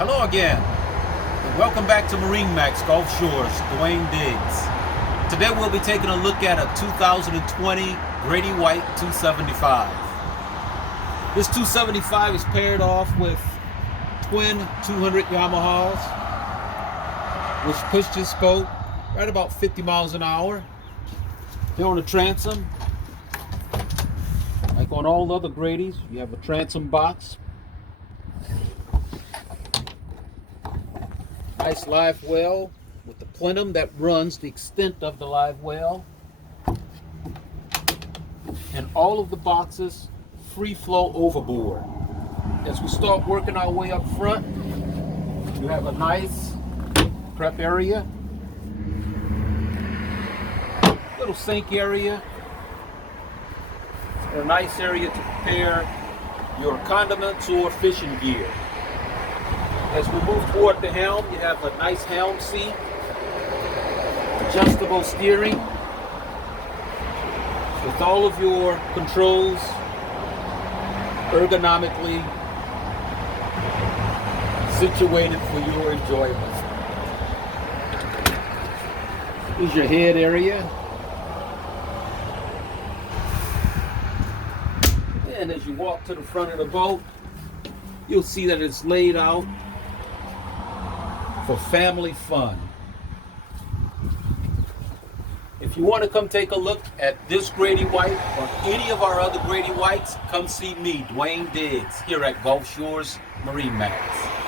Hello again, and welcome back to MarineMax Gulf Shores, Dwayne Diggs. Today we'll be taking a look at a 2020 Grady-White 275. This 275 is paired off with twin 200 Yamahas, which push this boat right about 50 miles an hour. Here on the transom, like on all other Grady's, you have a transom box. Nice live well with the plenum that runs the extent of the live well. And all of the boxes free flow overboard. As we start working our way up front, you have a nice prep area, little sink area, and a nice area to prepare your condiments or fishing gear. As we move toward the helm, you have a nice helm seat, adjustable steering, with all of your controls ergonomically situated for your enjoyment. Here's your head area. And as you walk to the front of the boat, you'll see that it's laid out for family fun. If you want to come take a look at this Grady-White or any of our other Grady-Whites, come see me, Dwayne Diggs, here at Gulf Shores MarineMax.